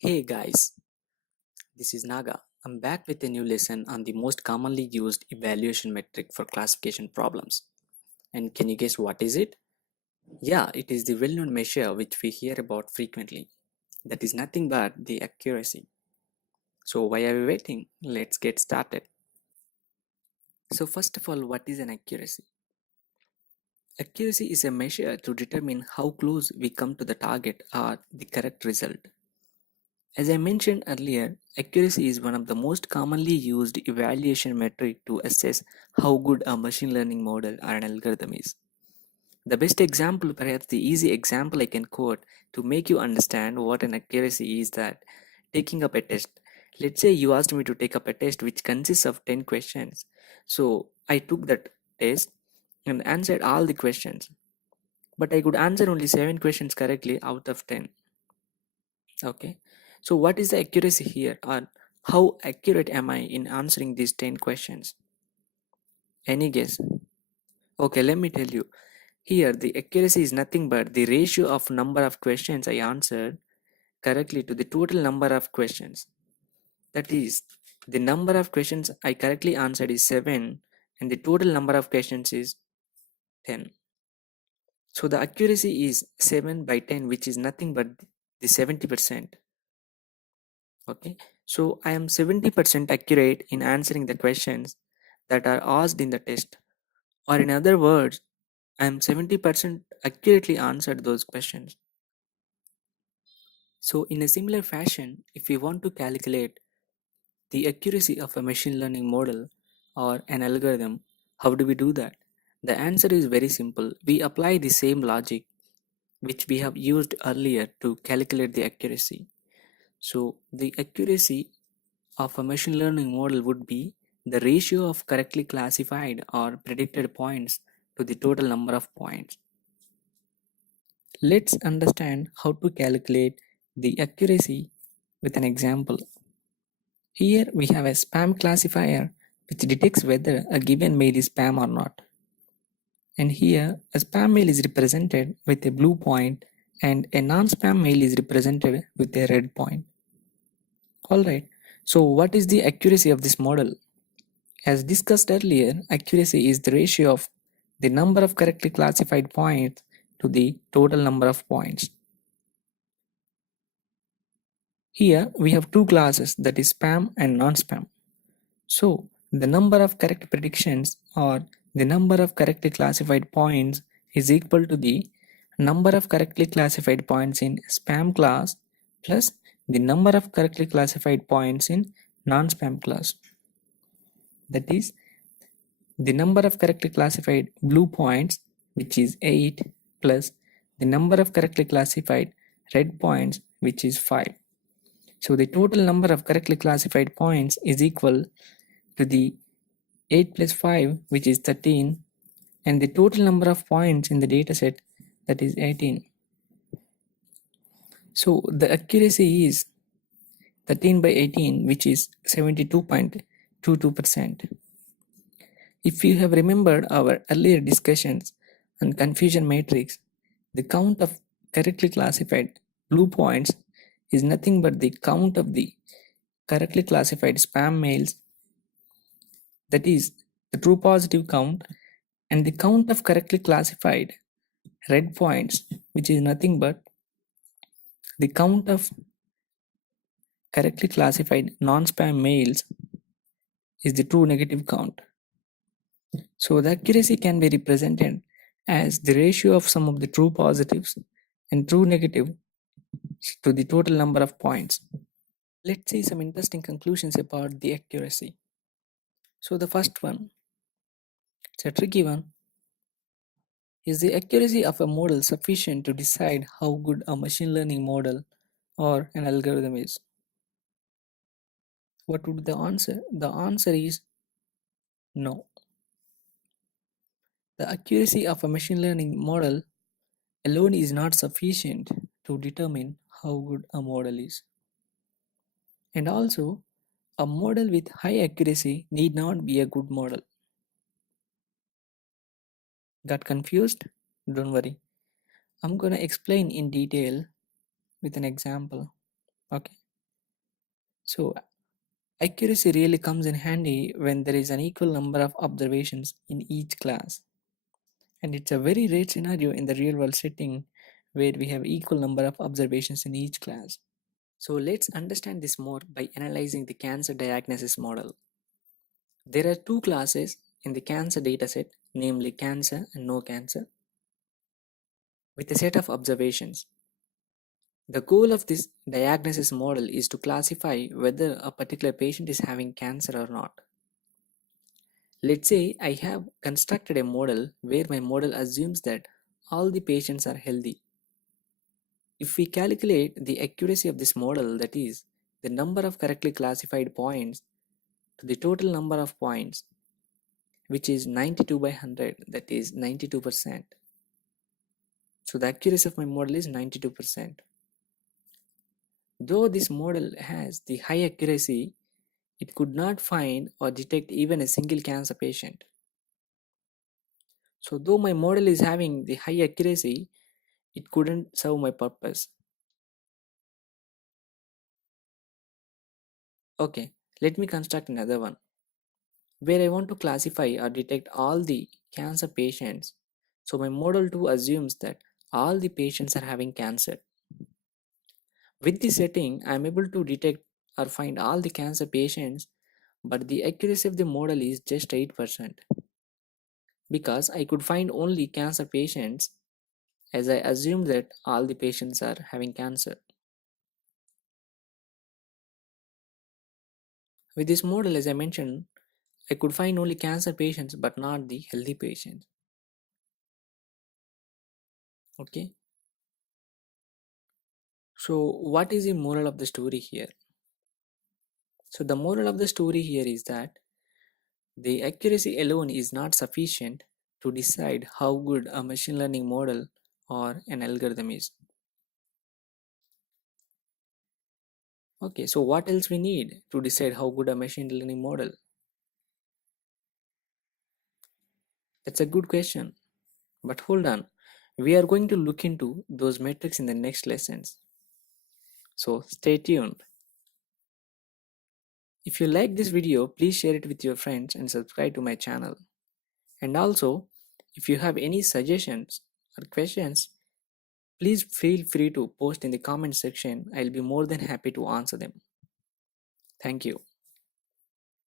Hey guys, this is Naga. I'm back with a new lesson on the most commonly used evaluation metric for classification problems. And can you guess what is it? Yeah, it is the well-known measure which we hear about frequently. That is nothing but the accuracy. So why are we waiting? Let's get started. So first of all, what is an accuracy? Accuracy is a measure to determine how close we come to the target or the correct result. As I mentioned earlier, accuracy is one of the most commonly used evaluation metric to assess how good a machine learning model or an algorithm is. The best example, perhaps the easy example I can quote to make you understand what an accuracy is that taking up a test. Let's say you asked me to take up a test which consists of 10 questions. So I took that test and answered all the questions, but I could answer only 7 questions correctly out of 10. Okay, so what is the accuracy here, or how accurate am I in answering these 10 questions? Any guess? Okay, let me tell you. Here, the accuracy is nothing but the ratio of number of questions I answered correctly to the total number of questions. That is, the number of questions I correctly answered is 7 and the total number of questions is 10. So the accuracy is 7 by 10, which is nothing but the 70%. Okay, so I am 70% accurate in answering the questions that are asked in the test, or in other words, I am 70% accurately answered those questions. So in a similar fashion, if we want to calculate the accuracy of a machine learning model or an algorithm, how do we do that? The answer is very simple. We apply the same logic which we have used earlier to calculate the accuracy. So the accuracy of a machine learning model would be the ratio of correctly classified or predicted points to the total number of points. Let's understand how to calculate the accuracy with an example. Here we have a spam classifier which detects whether a given mail is spam or not. And here a spam mail is represented with a blue point and a non-spam mail is represented with a red point. Alright, so what is the accuracy of this model? As discussed earlier, accuracy is the ratio of the number of correctly classified points to the total number of points. Here we have two classes, that is spam and non-spam. So the number of correct predictions or the number of correctly classified points is equal to the number of correctly classified points in spam class plus the number of correctly classified points in non-spam class. That is the number of correctly classified blue points, which is 8, plus the number of correctly classified red points, which is 5. So the total number of correctly classified points is equal to the 8 plus 5, which is 13, and the total number of points in the dataset, that is 18. So the accuracy is 13 by 18, which is 72.22%. If you have remembered our earlier discussions on confusion matrix, the count of correctly classified blue points is nothing but the count of the correctly classified spam mails, that is the true positive count, and the count of correctly classified red points, which is nothing but the count of correctly classified non-spam mails, is the true negative count. So the accuracy can be represented as the ratio of sum of the true positives and true negatives to the total number of points. Let's see some interesting conclusions about the accuracy. So the first one, it's a tricky one. Is the accuracy of a model sufficient to decide how good a machine learning model or an algorithm is? What would be the answer? The answer is no. The accuracy of a machine learning model alone is not sufficient to determine how good a model is. And also, a model with high accuracy need not be a good model. Got confused? Don't worry. I'm gonna explain in detail with an example. Okay. So accuracy really comes in handy when there is an equal number of observations in each class. And it's a very rare scenario in the real world setting where we have equal number of observations in each class. So let's understand this more by analyzing the cancer diagnosis model. There are two classes in the cancer dataset, namely cancer and no cancer, with a set of observations. The goal of this diagnosis model is to classify whether a particular patient is having cancer or not. Let's say I have constructed a model where my model assumes that all the patients are healthy. If we calculate the accuracy of this model, that is, the number of correctly classified points to the total number of points, which is 92 by 100, that is 92%. So the accuracy of my model is 92%. Though this model has the high accuracy, it could not find or detect even a single cancer patient. So though my model is having the high accuracy, it couldn't serve my purpose. Okay, let me construct another one where I want to classify or detect all the cancer patients. So my model 2 assumes that all the patients are having cancer. With this setting, I am able to detect or find all the cancer patients, but the accuracy of the model is just 8% because I could find only cancer patients as I assumed that all the patients are having cancer. With this model, as I mentioned, I could find only cancer patients but not the healthy patients. Okay. So what is the moral of the story here? So the moral of the story here is that the accuracy alone is not sufficient to decide how good a machine learning model or an algorithm is. Okay, so what else we need to decide how good a machine learning model? That's a good question. But hold on, we are going to look into those metrics in the next lessons. So stay tuned. If you like this video, please share it with your friends and subscribe to my channel. And also, if you have any suggestions or questions, please feel free to post in the comment section. I'll be more than happy to answer them. Thank you.